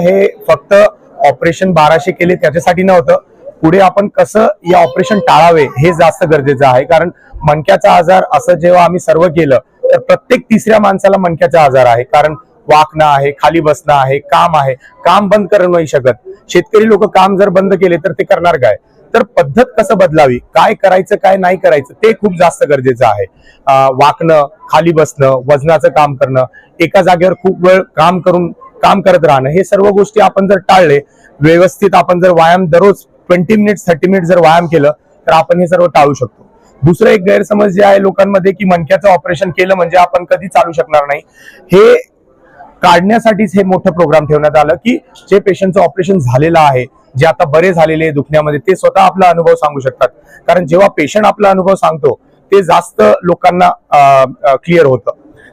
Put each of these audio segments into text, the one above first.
हे फक्त ऑपरेशन बाराशे केले त्याच्यासाठी नव्हतं. पुढे आपण कसं या ऑपरेशन टाळावे हे जास्त गरजेचं आहे. कारण मणक्याचा आजार असं जेव्हा आम्ही सर्व केलं तर प्रत्येक तिसऱ्या माणसाला मणक्याचा आजार आहे. कारण वाकणं आहे खाली बसणं आहे काम आहे. काम बंद करू नाही शकत. शेतकरी लोक काम जर बंद केले तर ते करणार काय? तर पद्धत कसं बदलावी? काय करायचं काय नाही करायचं ते खूप जास्त गरजेचं आहे. वाकणं खाली बसणं वजनाचं काम करणं. एका जागेवर खूप वेळ काम करून काम करत राहणं. हे सर्व गोष्टी आपण जर टाळले व्यवस्थित आपण जर व्यायाम दररोज ट्वेंटी मिनिट्स थर्टी मिनिट जर व्यायाम केलं तर आपण हे सर्व टाळू शकतो. दुसरं एक गैरसमज जे आहे लोकांमध्ये की मणक्याचं ऑपरेशन केलं म्हणजे आपण कधी चालू शकणार नाही. हे काढण्यासाठीच हे मोठं प्रोग्राम ठेवण्यात आलं की जे पेशंटचं ऑपरेशन झालेलं आहे जे आता बरे झालेले दुखण्यामध्ये ते स्वतः आपला अनुभव सांगू शकतात. कारण जेव्हा पेशंट आपला अनुभव सांगतो ते जास्त लोकांना क्लिअर होतं.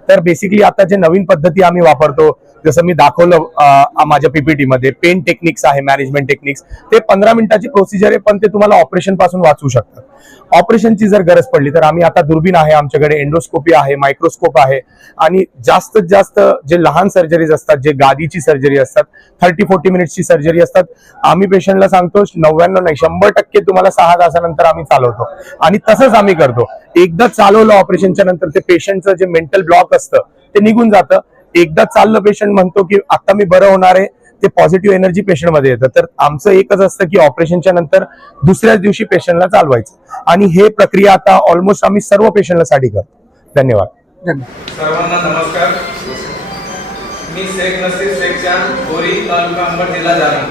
तर बेसिकली आता जे नवीन पद्धती आम्ही वापरतो जसं मी दाखवलं माझ्या पीपीटी मध्ये पेन टेक्निक्स आहे मॅनेजमेंट टेक्निक्स ते पंधरा मिनिटाची प्रोसिजर आहे पण ते तुम्हाला ऑपरेशनपासून वाचू शकतात ऑपरेशनची जर गरज पडली तर आम्ही आता दुर्बीन आहे आमच्याकडे एंडोस्कोपी आहे मायक्रोस्कोप आहे आणि जास्तीत जास्त जे लहान सर्जरीज असतात जे गादीची सर्जरी असतात थर्टी फोर्टी मिनिट्सची सर्जरी असतात आम्ही पेशंटला सांगतो नव्याण्णव नाही शंभर टक्के तुम्हाला सहा तासानंतर आम्ही चालवतो. आणि तसंच आम्ही करतो. एकदा चालवलं ऑपरेशनच्या नंतर ते पेशंटचं जे मेंटल ब्लॉक असतं ते निघून जातं. एकदा चाललं पेशंट म्हणतो की आता मी बरं होणार आहे. ते पॉझिटिव्ह एनर्जी पेशंटमध्ये येतं. तर आमचं एकच असतं की ऑपरेशनच्या नंतर दुसऱ्याच दिवशी पेशंटला चालवायचं. आणि हे प्रक्रिया आता ऑलमोस्ट आम्ही सर्व पेशंटला साठी करतो. धन्यवाद. सर्वांना नमस्कार. मी शेख नसीर शेख चांद तालुका अंबड जिल्हा जालना.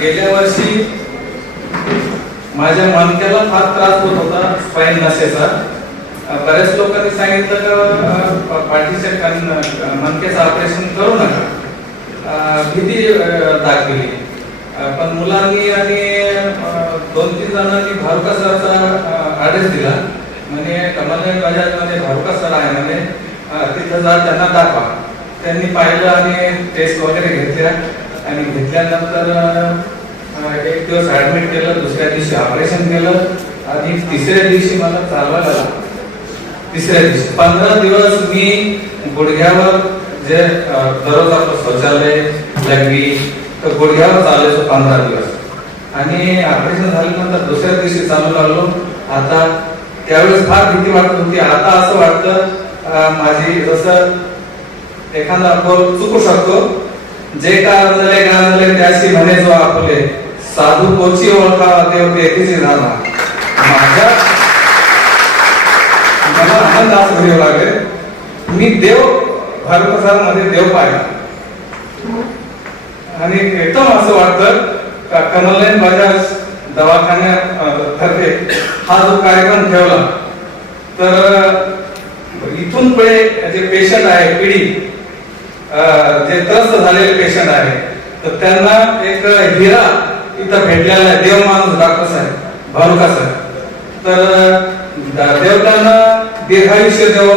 गेल्या वर्षी माझ्या मणक्याला फार त्रास होत होता स्पाईन नसेचा. बऱ्याच लोकांनी सांगितलं का अ, पाठीच्या कण- मणक्याचं ऑपरेशन करू नका. भीती दाखवली. पण मुलांनी आणि दोन तीन जणांनी भारुका सरचा आदेश दिला. म्हणजे कमलनाथ बजाजमध्ये भारुका सर आहे. म्हणजे तिथं जा त्यांना दाखवा. त्यांनी पाहिलं आणि टेस्ट वगैरे घेतल्या. आणि घेतल्यानंतर एक दिवस ऍडमिट केलं दुसऱ्या दिवशी ऑपरेशन केलं आणि तिसऱ्या दिवशी मला चालवायला लागलं. तिसऱ्या दिवशी. पंधरा दिवस मी गुडघ्यावर जे दररोज आपलं शौचालय लघवी तर गुडघ्यावर चालायचो पंधरा दिवस. आणि ऑपरेशन झाल्यानंतर दुसऱ्या दिवशी चालू लागलो. आता त्यावेळेस फार भीती वाटत होती. आता असं वाटतं माझी जसं एखादा बोल चुकू शकतो जे का झाले का झाले त्याशी म्हणे जो आपले साधू कोची ओळखा देव तेथीच राहणार माझ्या मला आनंद असं घ्यावं लागेल मी देव भारतसामध्ये देव पाहिला आणि एकदम असं वाटतं का कमलनयन बजाज दवाखान्यात ठरते हा जो कार्यक्रम ठेवला तर इथून पुढे जे पेशंट आहे पिढी जे त्रस्त झालेले पेशंट आहे तर त्यांना एक हिरा इथं भेटलेला आहे. देव माणूस डॉक्टर साहेब भारुका साहेब. तर देवतांना देव दीर्घायुष्य देव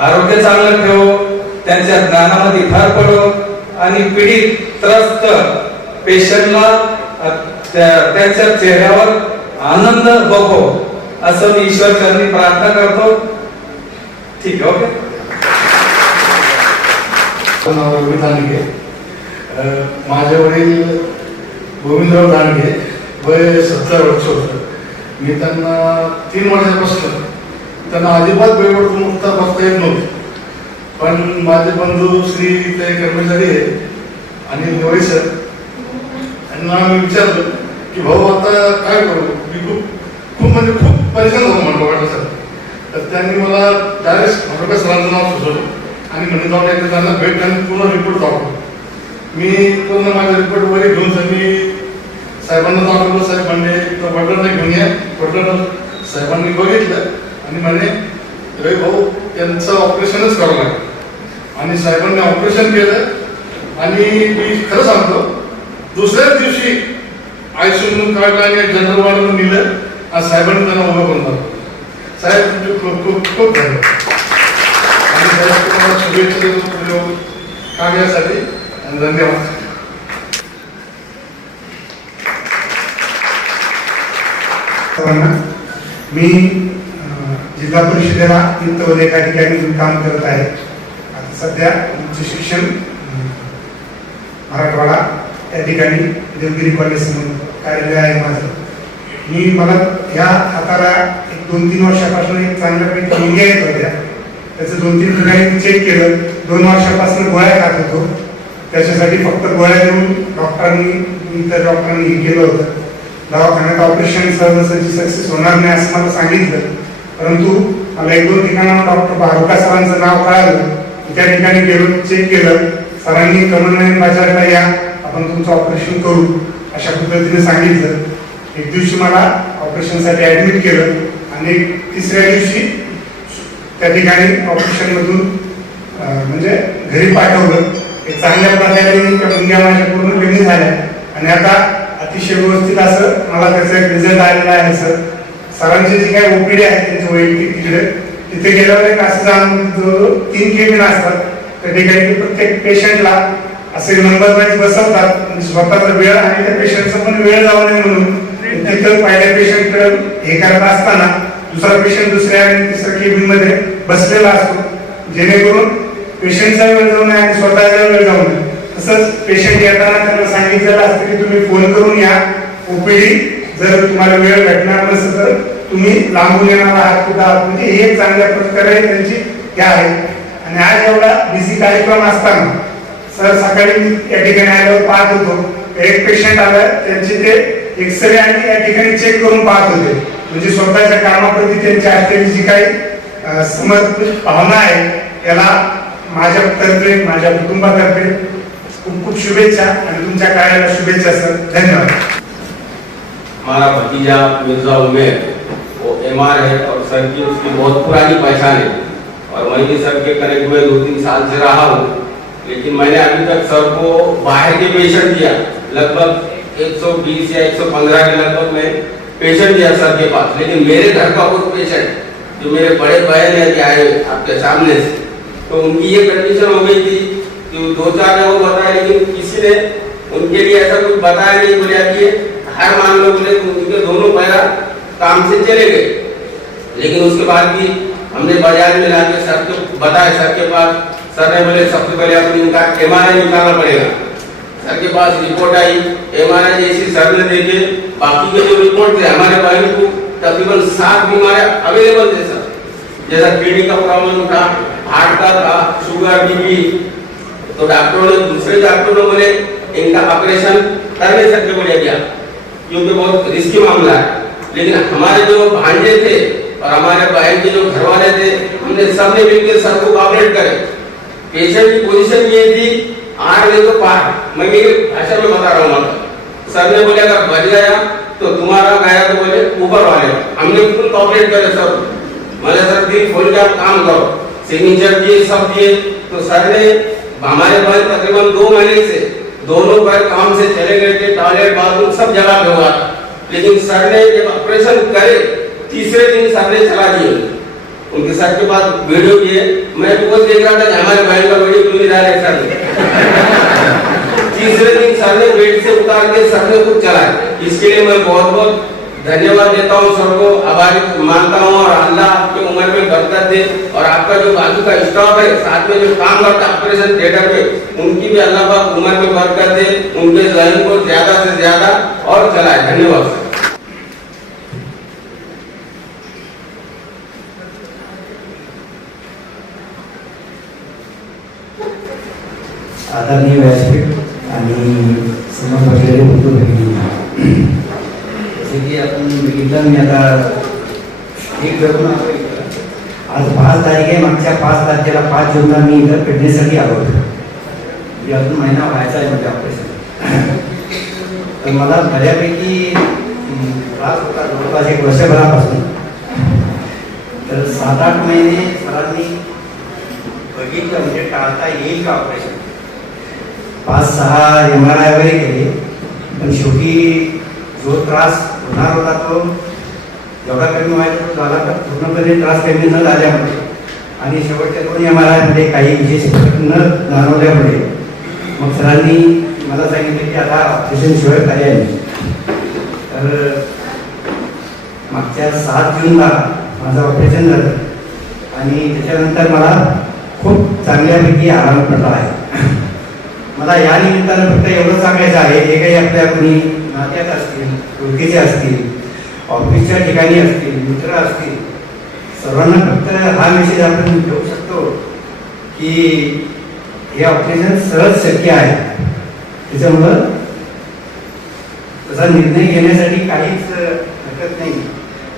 आरोग्य चांगलं ठेवो त्यांच्या ज्ञानामध्ये भर पडो आणि पीडित त्रस्त पेशंटला त्या- त्यांच्या चेहऱ्यावर आनंद बघो असं मी ईश्वर चरणी प्रार्थना करतो. ठीक आहे ओके? माझे वडील गोविंदराव दांडगे वय सत्तर वर्ष होतं. मी त्यांना तीन वर्षापासून त्यांना अजिबात बेडवरतून मुक्ता बसता येत नव्हतं. पण माझे बंधू श्री ते कर्मचारी आहे आणि निवळे सर यांना मी विचारलं की भाऊ आता काय करू? मी खूप खूप म्हणजे खूप परेशान झालो म्हटलं वाटलं सर. तर त्यांनी मला डायरेक्ट फटका सरांचं नाव सुचवलं आणि म्हणून जाऊन एकदा त्यांना भेट आणि पूर्ण रिपोर्ट दाखवतो मी पूर्ण माझा रिपोर्ट वगैरे घेऊन सर मी साहेबांना दाखवलं साहेब म्हणले तर वडिलांना घेऊन या. वडिलांना साहेबांनी बघितलं आणि म्हणे रे भाऊ त्यांचं ऑपरेशनच करावं लागेल. आणि साहेबांनी ऑपरेशन केलं आणि मी खरं सांगतो दुसऱ्याच दिवशी आयसीयूमधून काढलं आणि जनरल वॉर्डमधून नेलं आणि साहेबांनी त्यांना उभं करून झालं साहेब तुमचे खूप खूप खूप धन्यवाद. आणि साहेब तुम्हाला शुभेच्छा देतो प्रयोग आणि धन्यवाद सर्वांना मी जिल्हा परिषदेला तीन एका ठिकाणी मी काम करत आहे. आता सध्या उच्च शिक्षण मराठवाडा या ठिकाणी देवगिरी कॉलेज कार्यालय आहे माझं. मी मला ह्या हाताला एक दोन तीन वर्षापासून एक चांगल्यापैकी मुंग्या येत होत्या त्याचं दोन तीन ठिकाणी चेक केलं. दोन वर्षापासून गोळ्या खात होतो. त्याच्यासाठी फक्त गोळ्या देऊन डॉक्टरांनी इतर डॉक्टरांनी हे केलं होतं. दवाखान्यात ऑपरेशन सहजासहजी सक्सेस होणार नाही असं मला सांगितलं. परंतु मला एक दोन ठिकाणावर डॉक्टर बारुका सरांचं नाव कळालं. त्या ठिकाणी गेलो चेक केलं. सरांनी कमलनयन बाजारला या. आपण तुमचं ऑपरेशन करू. अशा पद्धतीने सांगितलं. एक दिवशी मला ऑपरेशनसाठी ऍडमिट केलं. आणि तिसऱ्या दिवशी त्या ठिकाणी ऑपरेशनमधून म्हणजे घरी पाठवलं. एक चांगल्या प्रकारे त्या मुंग्या माझ्या पूर्ण वेगळी झाल्या. आणि आता अतिशय व्यवस्थित असं मला त्याचा एक रिझल्ट आलेला आहे सर सरांची जी काही ओपीडी आहे त्यांची वैयक्तिक तिकडे तिथे गेल्यावर एक असं जाणून तीन केबिन असतात त्या ठिकाणी काही प्रत्येक पेशंटला असे नंबर वाईज बसवतात. म्हणजे स्वतःचा वेळ आणि त्या पेशंटचा पण वेळ जाऊ नये म्हणून. तिथं पहिल्या पेशंट हे करत असताना दुसरा पेशंट दुसऱ्या आणि तिसऱ्या केबिनमध्ये बसलेला असतो. जेणेकरून पेशंटचा वेळ जाऊ नये आणि स्वतःचा वेळ जाऊ नये तसंच पेशंट येताना त्यांना सांगितलेलं असतं की तुम्ही फोन करून या. ओपीडी जर तुम्हाला वेळ भेटणार नसेल तर तुम्ही लांबून येणार आहात कुठं आहात? म्हणजे हे चांगल्या प्रकारे त्यांची हे आहे. आणि आज एवढा बिझी कार्यक्रम असताना सर सकाळी मी या ठिकाणी आल्यावर पाहत होतो. एक पेशंट आला त्यांचे ते एक्सरे आणि या ठिकाणी चेक करून पाहत होते. म्हणजे स्वतःच्या कामाप्रती त्यांची असलेली जी काही अं, समर्पित भावना आहे त्याला माझ्यातर्फे माझ्या कुटुंबातर्फे शुभेच्छा आणि तुमच्या कार्याला शुभेच्छा, सर. धन्यवाद. हमारा भतीजा मिर्ज़ा उमेर, वो एम है और सर की उसकी बहुत पुरानी पहचान है। और सर के हुए दो तीन साल से रहा हूँ। लेकिन मैंने अभी तक सर को बाहर के पेशेंट दिया लगभग 120 या 115 के लगभग मैं पेशेंट दिया सर के पास। लेकिन मेरे घर का वो पेशेंट जो मेरे बड़े बहन है आए आपके सामने से तो उनकी ये कंडीशन हो गई थी कि दो चार ने वो बताया लेकिन किसी ने उनके लिए ऐसा कुछ बताया नहीं, बोले ये हर मान लो बोले तो उनके दोनों पैरा काम से चले गए। लेकिन उसके बाद भी हमने बाज़ार में लाके सर को बताया, सर के पास, सर ने बोले, सबसे पहले अपन इनका एम निकालना पड़ेगा। सर के पास रिपोर्ट आई एम जैसी सर ने देखे, बाकी के जो रिपोर्ट थे हमारे बहन को तकरीबन सात बीमारियाँ अवेलेबल थे, सर। जैसा किडनी का प्रॉब्लम था हार्ट का था शुगर बीपी तो डॉक्टरों ने दूसरे डॉक्टरों ने बोले इनका ऑपरेशन कर नहीं सकते हो बोले क्या क्योंकि बहुत रिस्की मामला है। लेकिन हमारे जो भांजे थे और हमारे बहन के जो घर वाले थे हमने सबने मिलकर सर को कॉपरेट करे। पेशेंट की पोजीशन ये थी आर नहीं तो पार। मैं मेरी भाषा में बता रहा हूँ सर ने बोले अगर बच गया तो तुम्हारा गया तो बोले ऊपर वाले। हमने बिल्कुल कॉपरेट करे सर मैंने सर दिन खोल कर काम करो। सिग्नेचर दिए सब दिए तो सर ने हमारे पास तकरीबन दो महीने से, दोनों पैर काम से चले गए थे टॉयलेट बाथरूम सब जगह पे हुआ था। लेकिन सर ने जब ऑपरेशन करे, तीसरे दिन सर ने चला दिए। उनके सर के पास वीडियो किए। मैं तो देख रहा था हमारे बहन का वीडियो क्यों नहीं है सर तीसरे दिन सर ने बेड से उतार के सर ने खुद चलाया। इसके लिए मैं बहुत बहुत धन्यवाद देता हूँ सर को आभारी मानता हूँ और अल्लाह आपकी उम्र में बरकत दे और आपका जो बाजू का स्टाफ है, साथ में जो काम करता है ऑपरेशन थिएटर में उनकी भी अल्लाह पाक उम्र में बरकत दे, उनके जहन को ज़्यादा से ज़्यादा और चलाए। धन्यवाद आदरणीय व्यासपीठ आणि समोर बसलेले भगिनी जसे की आपण बघितलं मी आता एक इथं. आज पाच तारीख आहे मागच्या पाच तारखेला पाच जूनला मी इथं फिटनेससाठी आलो होतो म्हणजे अजून महिना व्हायचा आहे म्हणजे ऑपरेशन मला बऱ्यापैकी त्रास होता जवळपास एक वर्षभरापासून तर सात आठ महिने सरांनी बघितलं म्हणजे टाळता येईल का ऑपरेशन पाच सहा एम आर आय वगैरे केले पण शेवटी जो त्रास होणार होता तो. एवढा कमी व्हायचा झाला तर पूर्णपणे त्रास कमी न झाल्यामुळे. आणि शेवटच्या दोन एम आर आयमध्ये काही विशेष फरक न जाणवल्यामुळे मग सरांनी मला सांगितलं की आता ऑपरेशन शिवाय पर्याय नाही. तर मागच्या सात जूनला माझं ऑपरेशन झालं. आणि त्याच्यानंतर मला खूप चांगल्यापैकी आराम पडला आहे. मला या निमित्तानं फक्त एवढं सांगायचं आहे जे काही आपल्या कोणी नात्यात असतील ओळखीचे असतील ऑफिसच्या ठिकाणी असतील मित्र असतील सर्वांना फक्त हा मेसेज आपण घेऊ शकतो की हे ऑपरेशन सहज शक्य आहे. त्याच्यामुळं तसा निर्णय घेण्यासाठी काहीच हरकत नाही.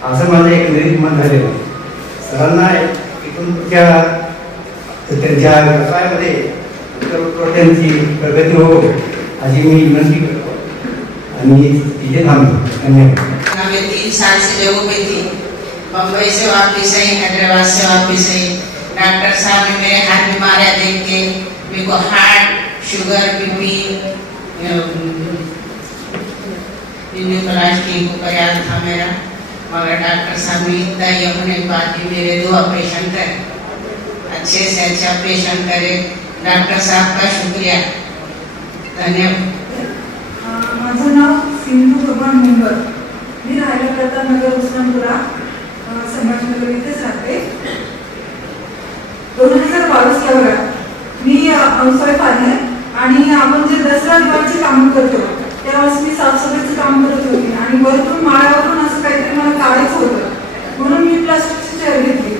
असं माझं एक मत झालेलं आहे सर्वांना इथून त्या त्यांच्या व्यवसायामध्ये उत्तरोत्तरांची प्रगती हो अशी मी विनंती करतो. आणि इथे थांबतो धन्यवाद तीन साल से लोगों थी बम्बई से वापस आई हैदराबाद से वापस आई डॉक्टर साहब ने मेरे हाथ बीमारियाँ देख के मेरे को हार्ट शुगर बीपी न्यूप्लास्टिक को कराया था मेरा मगर डॉक्टर साहब ने इतना ये होने के बाद मेरे दो ऑपरेशन करे अच्छे से अच्छा ऑपरेशन करे डॉक्टर साहब का शुक्रिया। धन्यवाद। नाव सिंधू भगवान मुंबर मी राहायला प्रताप नगर उस्मानपुरा संभाजीनगर इथेच राहते दोन हजार बावीसला बघा. मी हाऊसवाईफ आहे आणि आपण जे दसरा दिवाळीचे काम करतो त्यावेळेस मी साफसफाईचं काम करत होती आणि वरतून माळ्यावरून असं काहीतरी मला काढायचं होतं. म्हणून मी प्लास्टिकची चेअर घेतली.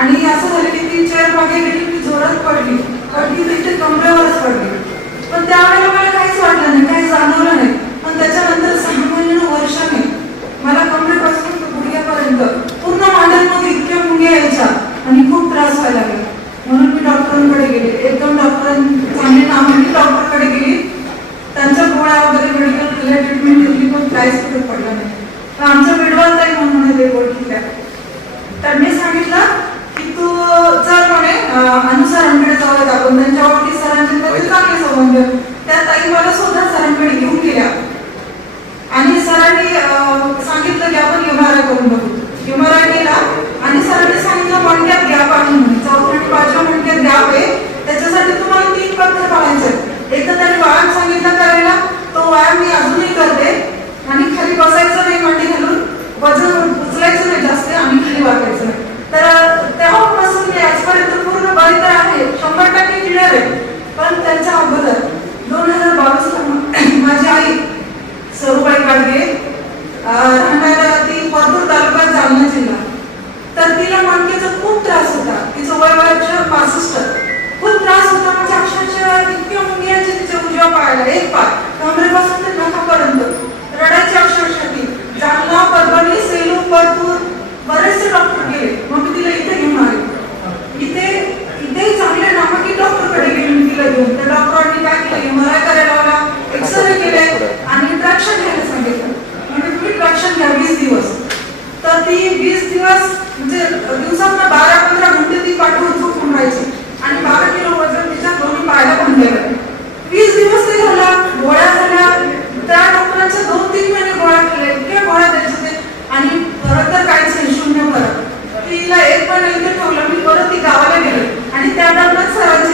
आणि असं झालं की ती चेअर मागे गेली मी जोरात पडली. पडली तर इथे कमरेवरच पडली. पण त्यावेळेला मला काहीच वाटलं नाही काही जाणवलं नाही. पण त्याच्यानंतर सहा महिन्यानं वर्षाने मला कमरेपासून गुडघ्यापर्यंत पूर्ण मांड्यांमध्ये इतक्या मुंग्या यायच्या आणि खूप त्रास व्हायला लागला. म्हणून मी डॉक्टरांकडे गेले. एकदम डॉक्टर चांगले नामांकित डॉक्टरकडे गेली. त्यांच्या गोळ्या वगैरे मेडिकल केल्या ट्रीटमेंट घेतली पण काहीच फरक पडला नाही. तर आमच्या बेडवर ताई म्हणून ते ओळखील्या त्यांनी सांगितलं की तू चल म्हणे अं, जाऊयात आपण. त्यांच्या ओळखी सरांचे चांगले संबंध? त्या ताई मला स्वतः सरांकडे घेऊन गेल्या. सरांनी सांगितलं की आपण एमआरआय करून बघू. एमआरआय केला आणि सरांनी सांगितलं मणक्यात गॅप आहे म्हणे चौथ्या आणि पाचव्या मणक्यात गॅप आहे. त्याच्यासाठी तुम्हाला तीन पद्धत पाळायचे एक तर त्यांनी व्यायाम सांगितलं करायला तो व्यायाम मी अजूनही करते. आणि खाली बसायचं नाही मांडी घालून वजन उचलायचं नाही जास्त आणि खाली वाकायचं तर तेव्हापासून मी आजपर्यंत पूर्ण बरी तर आहे शंभर टक्के क्लिअर आहे. पण त्यांच्या अगोदर दोन हजार बावीसला माझी आई सरूबाई गाडगे अं, राहणाऱ्या ती परतूर तालुका जालना जिल्हा. तर तिला मणक्याचा खूप त्रास होता. तिचं वय वयाच्या पासष्ट. खूप त्रास होता. म्हणजे अक्षरशः इतक्या मुंगी तिच्या उजव्या पायाला एक पाय कमरेपासून ते नखापर्यंत रडायची अक्षरशः ती जालना परभणी सेलू परतूर बरेचसे डॉक्टर गेले मग मी तिला इथे घेऊन आले इथे इथे चांगले नामांकित डॉक्टरकडे गेले मी तिला घेऊन त्या डॉक्टरांनी काय केलं एमआरआय करायला लावला एक्सरे केले आणि ट्रॅक्शन घ्यायला सांगितलं म्हणजे तुम्ही ट्रॅक्शन घ्या वीस दिवस तर ती वीस दिवस म्हणजे दिवसात बारा पंधरा घंटे ती पाठवून झोपून राहायची. आणि बारा किलो वजन तिच्या दोन्ही पायाला बांधलेलं वीस दिवस ते झाला गोळ्या झाल्या. त्या डॉक्टरांच्या दोन तीन महिने गोळ्या केले इतक्या गोळ्या द्यायचे ते. आणि परत तर काहीच नाही शून्य परत. तिला एक महिना इथे ठेवलं मी परत ती गावाला गेले. आणि त्या दरम्यान सरांची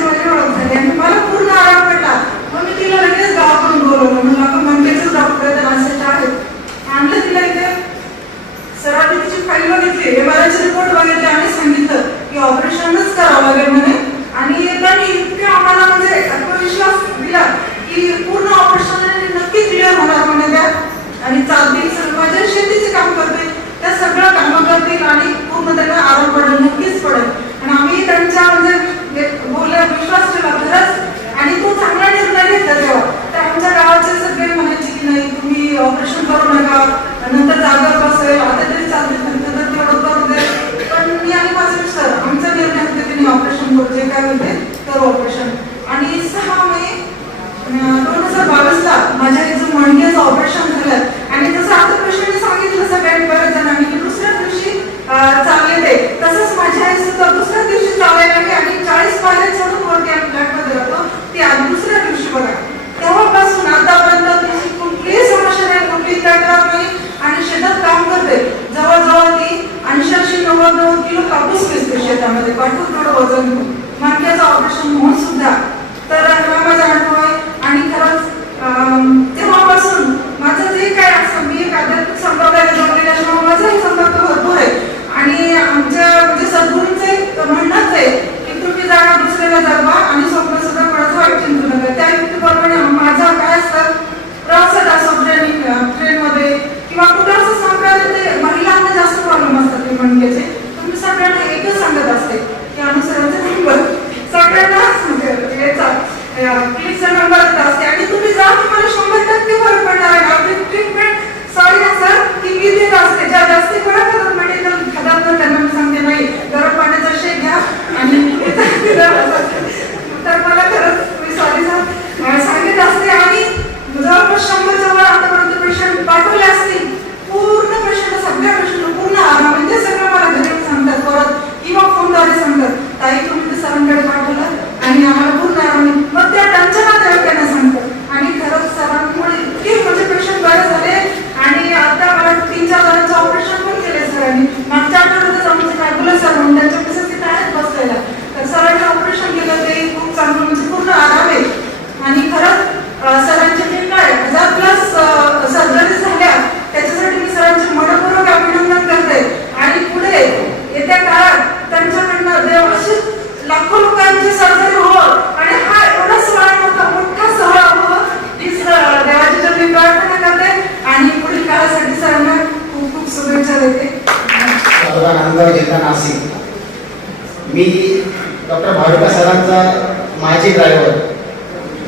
माझी ड्रायव्हर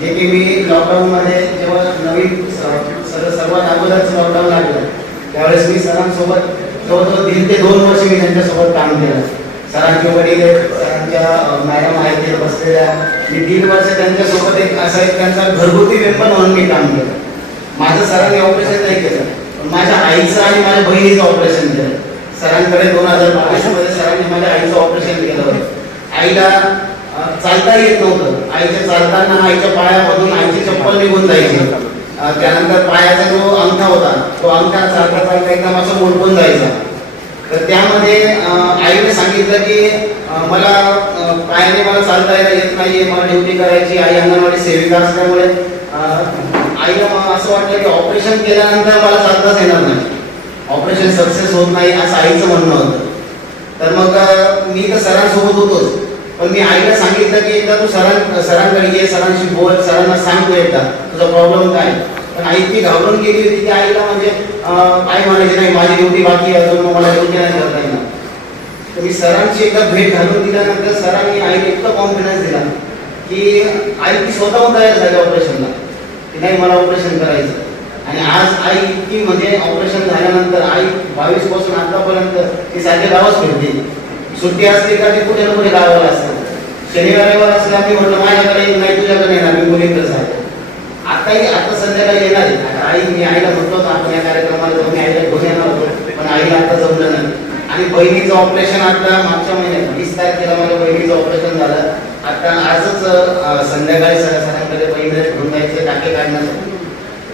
जे की मी लॉकडाऊनमध्ये जेव्हा नवीन सर्व सर्वात अगोदरच लॉकडाऊन लागलं त्यावेळेस मी सरांसोबत जवळजवळ दीड ते दोन वर्ष मी त्यांच्यासोबत काम केलं. सरांचे वडील सरांच्या मॅडम आहेत ते बसलेल्या. मी दीड वर्ष त्यांच्यासोबत एक असा एक त्यांचा घरगुती मेंबर म्हणून मी काम केलं. माझं सरांनी ऑपरेशन नाही केलं पण माझ्या आईचं आणि माझ्या बहिणीचं ऑपरेशन केलं. सरांकडे दोन हजार बावीसमध्ये सरांनी माझ्या आईचं ऑपरेशन केलं आईला चालता येत नव्हतं. आईच्या चालताना आईच्या पायामधून आईची चप्पल निघून जायची. त्यानंतर पायाचा जो अंगठा होता तो अंगठा चालता चालता एकदम असं मोडकून जायचा. तर त्यामध्ये आईने सांगितलं की मला पायाने मला चालता येत नाहीये मला ड्युटी करायची आई अंगणवाडी सेविका असल्यामुळे. आईला असं वाटलं की ऑपरेशन केल्यानंतर मला चालताच येणार नाही. ऑपरेशन सक्सेस होत नाही असं आईचं म्हणणं होतं. तर मग मी तर सरांसोबत होतोच. पण मी आईला सांगितलं की एकदा तू सरां सरांकडे ये सरांशी बोल सरांना सांगतो एकदा. तुझा प्रॉब्लेम काय? पण आई ती घाबरून गेली होती की आईला म्हणजे आई म्हणायची नाही माझी ड्युटी बाकी आहे अजून मग मला ड्युटी नाही करता येणार. तर मी सरांची एकदा भेट घालून दिल्यानंतर सरांनी आईला इतका कॉन्फिडन्स दिला की आई ती स्वतःहून तयार झाली ऑपरेशनला. की नाही मला ऑपरेशन करायचं आणि आज आई इतकी म्हणजे ऑपरेशन झाल्यानंतर आई बावीसपासून आतापर्यंत ती साध्या गावच फिरते सुट्टी असते का ते कुठे ना कुठे गावाला असतं. शनिवार रविवार असला मी म्हटलं माझ्याकडे येईल, नाही तुझ्याकडे येणार मी मुलीकडे आहे आताही आता संध्याकाळी येणार आहे. आई मी आईला म्हणतो होतो आपण या कार्यक्रमाला मी आईला घेऊन येणार होतो पण आईला आता जमलं नाही. आणि बहिणीचं ऑपरेशन आता मागच्या महिन्यात वीस तारखेला माझ्या बहिणीचं ऑपरेशन झालं. आता आजच संध्याकाळी सरासरांकडे बहिणीला घेऊन जायचं टाके काढण्यासाठी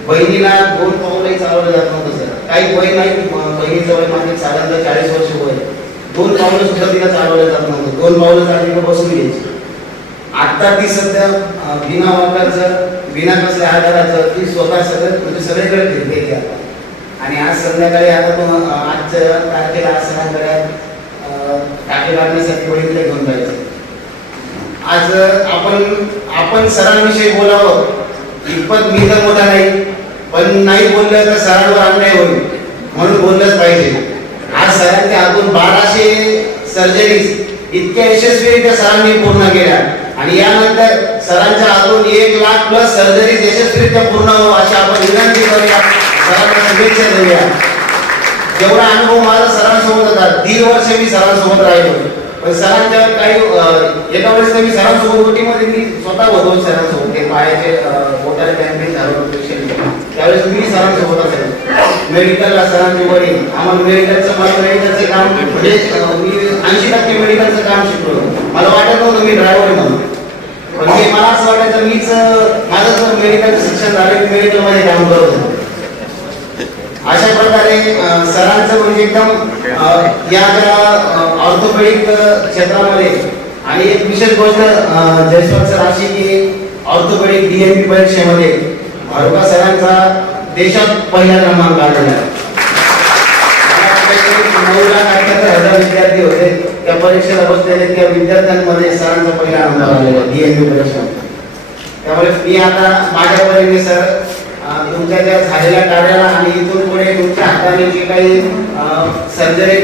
बहिणीला दोन पाऊलही चालवलं जात नव्हतं सर. काही वय नाही म- बहिणीचं वय माझे साधारणतः चाळीस वर्ष वय. दोन पावलं सुद्धा तिला चालवलं जात नव्हतं. दोन पावलं चालली बसून घ्यायची. आता ती सध्या बिना वापरचं बिना कसल्या आधाराचं ती स्वतः सगळं म्हणजे सगळीकडे फिरते आता. आणि आज संध्याकाळी आता तो आजच्या तारखेला आज संध्याकाळी टाके लागण्यासाठी बहिणीला घेऊन जायचं. आज आपण आपण सरांविषयी बोलावं. इतपत मी तर मोठा नाही पण नाही बोललं तर सरांवर अन्याय होईल. म्हणून बोललंच पाहिजे. आज सरांच्या हातून बाराशे सर्जरीज इतक्या यशस्वीरित्या सरांनी पूर्ण केल्या. आणि यानंतर सरांच्या हातून एक लाख प्लस सर्जरीज यशस्वीरित्या पूर्ण हो अशी आपण विनंती करूया. सरांना शुभेच्छा देऊया. जेवढा अनुभव माझा सरांसोबत होता दीड वर्ष मी सरांसोबत राहिलो. पण सरांच्या काही एका वेळेस तर मी सरांसोबत मध्ये मी स्वतः होतो सरांसोबत. ते पायाचे मोठ्या त्यावेळेस मी सरांसोबत असायचो मेडिकलला सरांचे वडील आम्हाला मेडिकलचं मला मेडिकलचं काम म्हणजे मी ऐंशी टक्के मेडिकलचं काम शिकलो. मला वाटत नव्हतं मी ड्रायव्हर म्हणून. पण मी मला असं वाटायचं मीच माझं जर मेडिकल शिक्षण झालं मी मेडिकलमध्ये काम करत होतो अशा प्रकारे सरांचं म्हणजे एकदम या ज्या ऑर्थोपेडिक क्षेत्रामध्ये आणि एक विशेष गोष्ट जयस्वाल सर अशी की ऑर्थोपेडिक डीएमपी परीक्षेमध्ये भारुका सरांचा देशात पहिला क्रमांक आलेला हजार विद्यार्थी होते. त्या परीक्षेला बसलेले त्या विद्यार्थ्यांमध्ये सरांचा पहिला नंबर आलेला त्यामुळे मी आता माझ्या परीने सर तुमच्या त्या झालेल्या कार्याला आणि इथून पुढे तुमच्या हाताने जे काही सर्जरी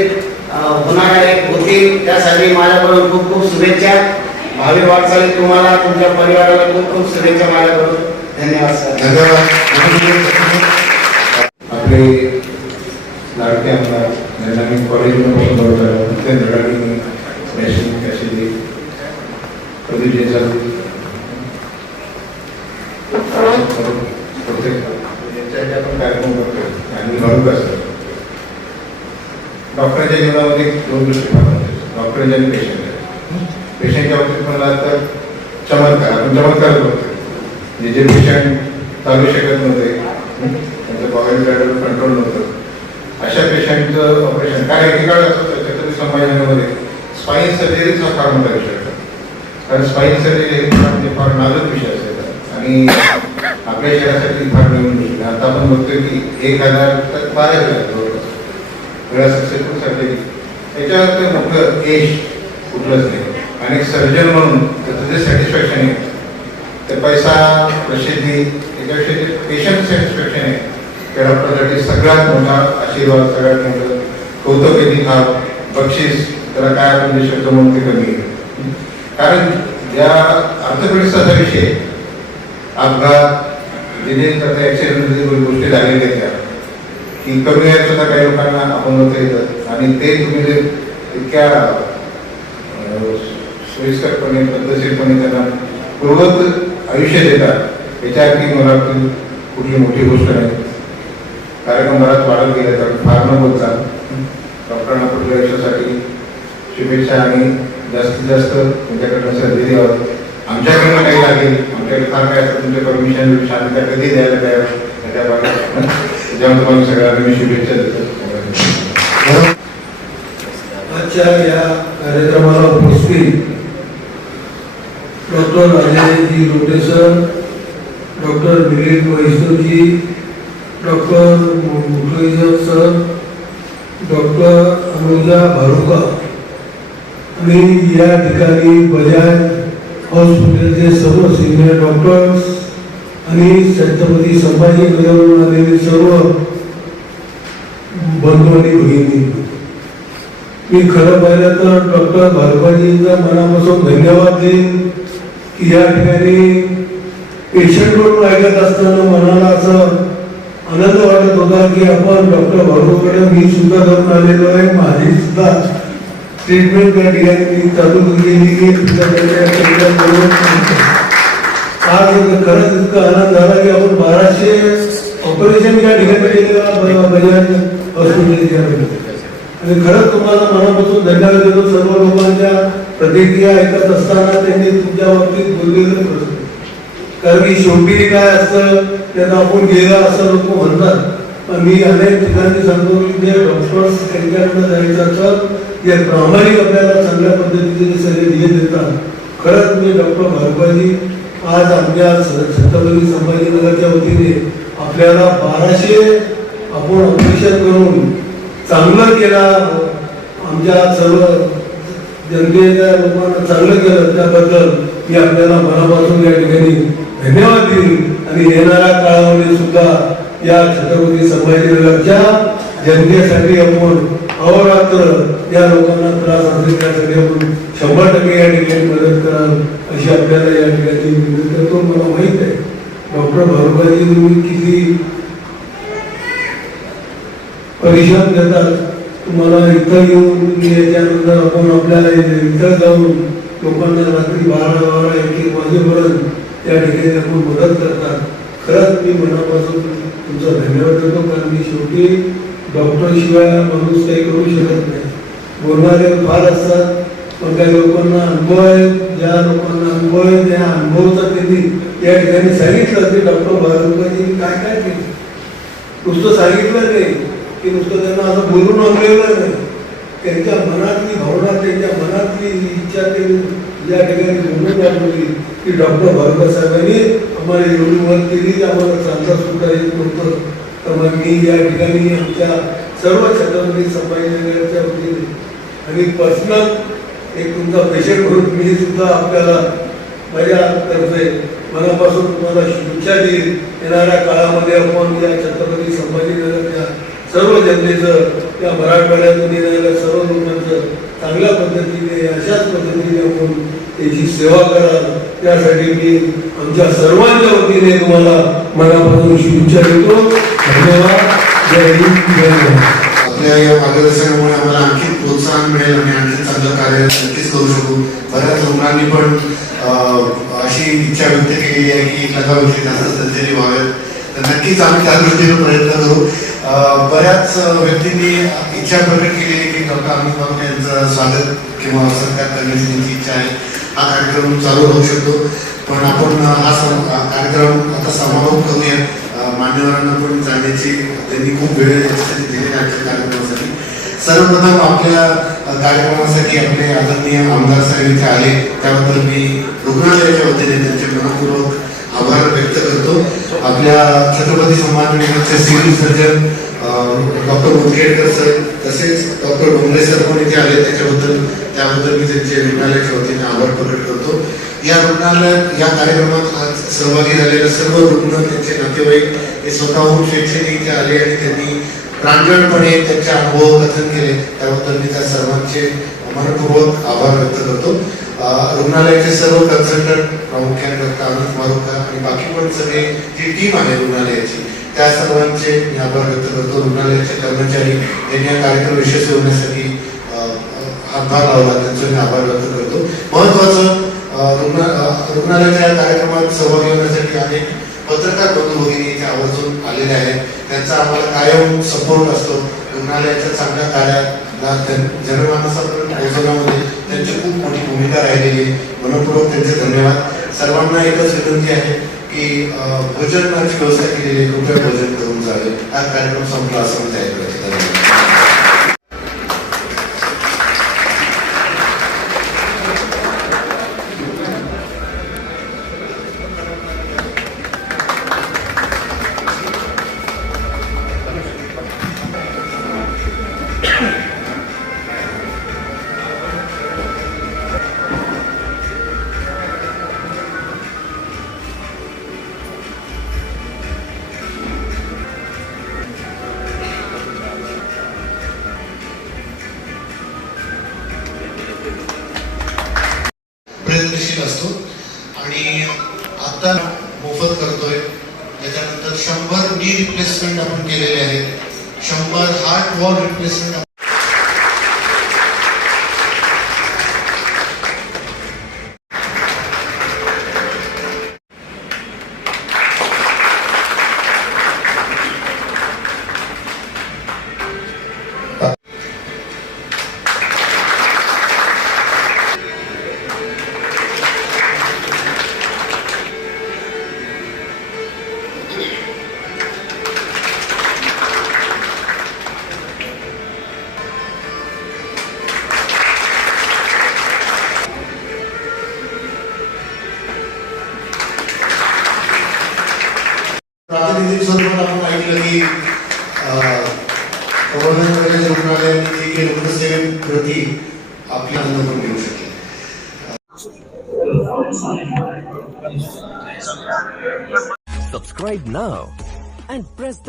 एक होतील त्यासाठी माझ्याकडून खूप खूप शुभेच्छा. भावी वाटचालीत तुम्हाला तुमच्या परिवाराला खूप खूप शुभेच्छा माझ्याकडून. धन्यवाद सर. धन्यवाद. आपले लाडके आमदार ज्यांना कॉलेजमध्ये नॅशनल कॅशेली प्रदीप प्रत्येक आपण कार्यक्रम करतो आणि असतो जीवनामध्ये दोन गोष्टी आणि पेशंट पेशंटच्या बाबतीत म्हणला तर चमत्कार. आपण चमत्कार करतो म्हणजे जे पेशंट चालू शकत नव्हते हं, त्यांचं बॉईल कंट्रोल नव्हतं अशा पेशंटचं ऑपरेशन काय एकेकाळ असं होतं छत्रपती संभाजीनगरमध्ये स्पाईन सर्जरीचा फार मोठा विषय होता कारण स्पाईन सर्जरी हे फार म्हणजे फार नाजूक विषय असायचा आणि आपल्या शहरासाठी फार नवीन गोष्ट आहे. आता आपण बघतोय की एक हजार तर बारा हजार जवळपास वेळा सक्सेसफुल सर्जरी त्याच्यावर ते मोठं यश कुठलंच नाही आणि एक सर्जन म्हणून त्याचं जे सॅटिस्फॅक्शन आहे ते पैसा प्रसिद्धी त्याच्यापेक्षा जे पेशंट सॅटिस्फॅक्शन आहे त्या डॉक्टरसाठी सगळ्यात मोठा आशीर्वाद सगळ्यात मोठं कौतुक येते हा बक्षीस त्याला काय आपण जे शब्द म्हणून ते कमी आहे कारण ज्या अर्थपेडीचा असा विषय आहे, अपघात जिने करता ॲक्सिडेंट गोष्टी झालेल्या आहेत त्या की कमी आहेत सुद्धा काही लोकांना येतं आणि ते तुम्ही जे इतक्या सोयीस्करपणे पद्धतशीरपणे त्यांना पूर्वत आयुष्य देतात याच्यासाठी मला कुठली मोठी गोष्ट नाही. कार्यक्रम बराच वाढत गेले तर फार न बोलता डॉक्टरांना पुढल्या आयुष्यासाठी शुभेच्छा आणि जास्तीत जास्त तुमच्याकडनं सर्जरी द्यावं. आमच्याकडनं काही लागेल आमच्याकडे फार काय असतं तुमचे परमिशन शांतता कधी द्यायला तयार त्या बाबतीत त्याच्यामुळे तुम्हाला सगळ्यांना मी शुभेच्छा देतो. आजच्या या कार्यक्रमाला उपस्थित doctor Ajayji Rotesar doctor Vivek Vaishnavji doctor Mukhlejar sir doctor Anuja Bharuka आणि या ठिकाणी बजाज हॉस्पिटलचे सर्व सिनियर डॉक्टर्स आणि छत्रपती संभाजीनगरवरून आलेले सर्व बंधू आणि भगिनी. मी खरं पाहिलं तर डॉक्टर भार्गवजींचा मनापासून धन्यवाद देईन की या ठिकाणी पेशंटकडून ऐकत असताना मनाला असं आनंद वाटत होता की आपण डॉक्टर भार्गवकडे मी सुद्धा जाऊन आलेलो आहे माझी सुद्धा ट्रीटमेंट त्या ठिकाणी मी चालू केली आज खरंच इतका आनंद झाला की आपण बाराशे ऑपरेशन या ठिकाणी केलेलं बजाज हॉस्पिटलच्या आणि खरंच तुम्हाला मनापासून धन्यवाद देतो. सर्व लोकांच्या प्रतिक्रिया ऐकत असताना त्यांनी तुमच्या बाबतीत बोललेलं प्रश्न कारण की शेवटी काय असतं त्यांना आपण गेलं असं लोक म्हणतात. पण मी अनेक ठिकाणी सांगतो की जे डॉक्टर्स त्यांच्याकडनं जायचं तर जे प्रामाणिक आपल्याला चांगल्या पद्धतीचे सगळे नियम देतात. खरंच मी डॉक्टर भारपाजी आज आमच्या छत्रपती संभाजीनगरच्या वतीने आपल्याला बाराशे आपण ऑपरेशन करून चांगलं केलं आमच्या सर्व जनतेच्या लोकांना चांगलं केलं त्याबद्दल मी आपल्याला मनापासून या ठिकाणी धन्यवाद देईन. आणि येणाऱ्या काळामध्ये सुद्धा या छत्रपती संभाजीनगरच्या जनतेसाठी आपण अहोरात्र या लोकांना त्रास असेल त्यासाठी आपण शंभर टक्के या ठिकाणी मदत कराल अशी आपल्याला या ठिकाणी विनंती करतो. मला माहीत आहे. डॉक्टर भारुबाजी तुम्ही किती परिश्रम घेतात तुम्हाला इथं येऊन म्हणजे याच्यानंतर आपण आपल्याला इथं जाऊन लोकांना रात्री बारा बारा एक एक वाजेपर्यंत त्या ठिकाणी आपण मदत करतात. खरंच मी मनापासून तुमचा धन्यवाद देतो कारण मी शेवटी डॉक्टरशिवाय माणूस काही करू शकत नाही. बोलणारे फार असतात पण काही लोकांना अनुभव आहे. ज्या लोकांना अनुभव आहे त्या अनुभवाचा त्यांनी या ठिकाणी सांगितलं की डॉक्टर भारतबाजी काय काय केलं. नुसतं सांगितलं नाही. की नुसतं त्यांना असं बोलून आणलेलं नाही. त्यांच्या मनातली भावना त्यांच्या मनातली इच्छा त्यांनी या ठिकाणी बोलून दाखवली की डॉक्टर भारत आम्हाला एवढी मदत केली की आम्हाला चांगला सुद्धा येत नव्हतं तर मग मी या ठिकाणी आमच्या सर्व छत्रपती संभाजीनगरच्या वतीने आणि पर्सनल एक तुमचा पेशंट म्हणून मी सुद्धा आपल्याला माझ्यातर्फे मनापासून तुम्हाला शुभेच्छा देईल येणाऱ्या काळामध्ये आपण या छत्रपती संभाजीनगरच्या सर्व जनतेचं या मराठवाड्यामध्ये येणाऱ्या सर्व लोकांचं चांगल्या पद्धतीने अशाच पद्धतीने आपण त्याची सेवा करा त्यासाठी मी आमच्या सर्वांच्या वतीने तुम्हाला मनापासून शुभेच्छा देतो. धन्यवाद. जय हिंद जय महाराष्ट्र आपल्या या मार्गदर्शनामुळे आम्हाला आणखी प्रोत्साहन मिळेल आणि आणखी चांगलं कार्य नक्कीच करू शकू. बऱ्याच लोकांनी पण अं, अशी इच्छा व्यक्त केलेली आहे की एखाद्यापेक्षा जास्त सर्जरी व्हावेत. तर नक्कीच आम्ही त्या दृष्टीने प्रयत्न करू. बऱ्याच व्यक्तींनी इच्छा प्रकट केली आहे की डॉक्टर अमित बाबा यांचं स्वागत किंवा सत्कार करण्याची त्यांची इच्छा आहे. हा कार्यक्रम चालू होऊ शकतो. पण आपण हा सम- कार्यक्रम आता समारोप करूया. मान्यवरांना पण जाण्याची त्यांनी खूप वेळ याच्यासाठी आहे आजच्या कार्यक्रमासाठी. सर्वप्रथम आपल्या कार्यक्रमासाठी आपले आदरणीय आमदार साहेब इथे आले. त्याबद्दल मी रुग्णालयाच्या वतीने त्यांचे मनपूर्वक आभार व्यक्त करतो. आपल्या Chhatrapati संभाजीनगरचे civil surgeon doctor Udgedkar sir तसेच डॉक्टर डोंगरे सर पण इथे आले. त्याच्याबद्दल त्याबद्दल मी त्यांचे रुग्णालयाच्या वतीने आभार प्रकट करतो. या रुग्णालयात या कार्यक्रमात आज सहभागी झालेले सर्व रुग्ण त्यांचे नातेवाईक हे स्वतःहून शैक्षणिक इथे आले आणि त्यांनी प्रांजळपणे त्यांचे अनुभव कथन केले. त्याबद्दल मी त्या सर्वांचे मनपूर्वक आभार व्यक्त करतो. रुग्णालयाचे सर्व कन्सल्टंट प्रामुख्याने डॉक्टर अमित मारुका आणि बाकी पण सगळे जी टीम आहे रुग्णालयाची त्या सर्वांचे मी आभार व्यक्त करतो. रुग्णालयाचे कर्मचारी यांनी या कार्यक्रम यशस्वी होण्यासाठी हातभार लावला त्यांचा मी आभार व्यक्त करतो. महत्वाचं रुग्ण रुग्णालयाच्या या कार्यक्रमात सहभागी होण्यासाठी अनेक पत्रकार बंधू भगिनी इथे आवर्जून आलेले आहेत. त्यांचा आम्हाला कायम सपोर्ट असतो. रुग्णालयाच्या चांगल्या कार्याला जनमानसापर्यंत पोहोचवण्यामध्ये त्यांची खूप मोठी भूमिका राहिलेली आहे. मनपूर्वक त्यांचे धन्यवाद. सर्वांना एकच विनंती आहे की भोजनाची व्यवस्था केलेली कृपया भोजन करून चालेल. हा कार्यक्रम संपला असं मी तयारी करतो.